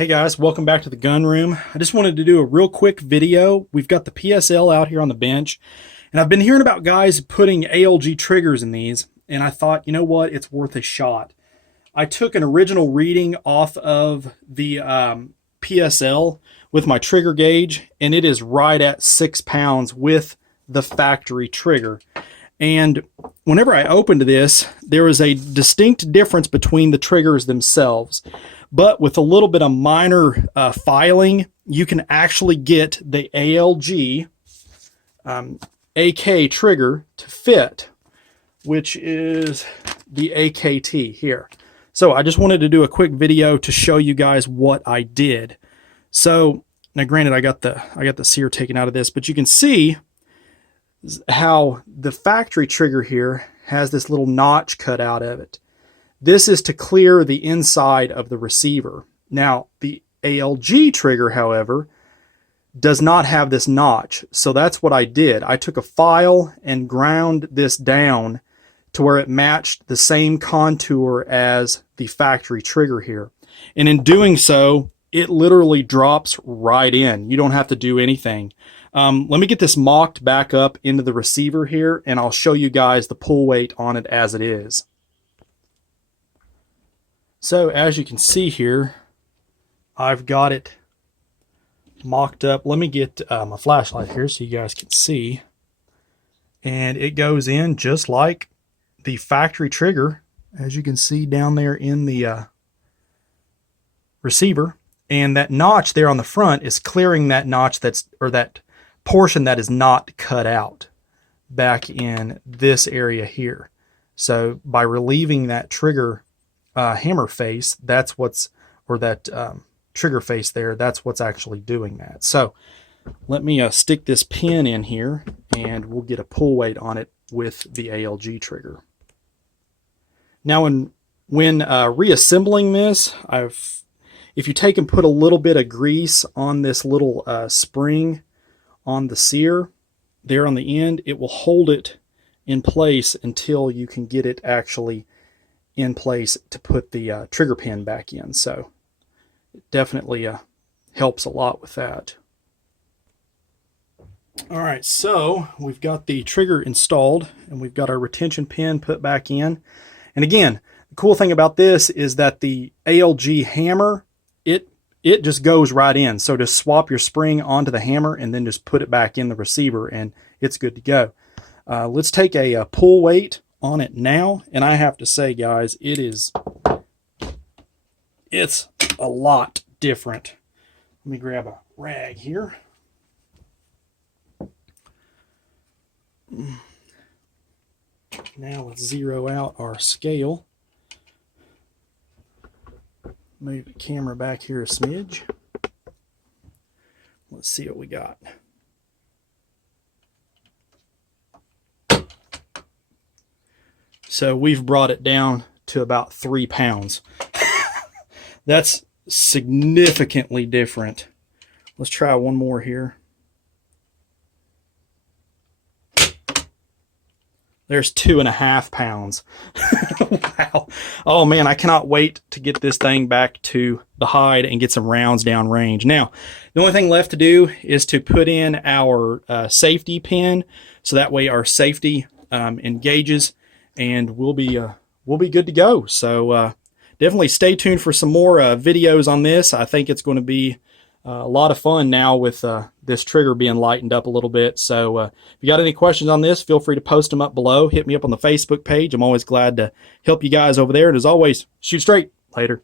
Hey guys, welcome back to the gun room. I just wanted to do a real quick video. We've got the PSL out here on the bench, and I've been hearing about guys putting ALG triggers in these, and I thought, you know what, it's worth a shot. I took an original reading off of the PSL with my trigger gauge, and it is right at 6 pounds with the factory trigger. And whenever I opened this, there was a distinct difference between the triggers themselves. But with a little bit of minor filing, you can actually get the ALG AK trigger to fit, which is the AKT here. So I just wanted to do a quick video to show you guys what I did. So now granted, I got the sear taken out of this, but you can see how the factory trigger here has this little notch cut out of it. This is to clear the inside of the receiver. Now, the ALG trigger, however, does not have this notch. So that's what I did. I took a file and ground this down to where it matched the same contour as the factory trigger here. And in doing so, it literally drops right in. You don't have to do anything. Let me get this mocked back up into the receiver here, and I'll show you guys the pull weight on it as it is. So as you can see here, I've got it mocked up. Let me get my flashlight here so you guys can see. And it goes in just like the factory trigger, as you can see down there in the receiver. And that notch there on the front is clearing that notch that portion that is not cut out back in this area here. So by relieving that trigger hammer face, that's what's, or that trigger face there, that's what's actually doing that. So let me stick this pin in here and we'll get a pull weight on it with the ALG trigger. Now when reassembling this, if you take and put a little bit of grease on this little spring on the sear there on the end, it will hold it in place until you can get it actually in place to put the trigger pin back in. So it definitely helps a lot with that. All right, so we've got the trigger installed and we've got our retention pin put back in. And again, the cool thing about this is that the ALG hammer, it just goes right in. So just swap your spring onto the hammer and then just put it back in the receiver and it's good to go. Let's take a pull weight on it now, and I have to say, guys, it's a lot different. Let me grab a rag here. Now let's zero out our scale. Move the camera back here a smidge. Let's see what we got. So we've brought it down to about 3 pounds. That's significantly different. Let's try one more here. There's 2.5 pounds. Wow. Oh man, I cannot wait to get this thing back to the hide and get some rounds down range. Now, the only thing left to do is to put in our safety pin, so that way our safety engages, and we'll be good to go. So definitely stay tuned for some more videos on this. I think it's going to be a lot of fun now with this trigger being lightened up a little bit. So if you got any questions on this, feel free to post them up below. Hit me up on the Facebook page. I'm always glad to help you guys over there. And as always, shoot straight. Later.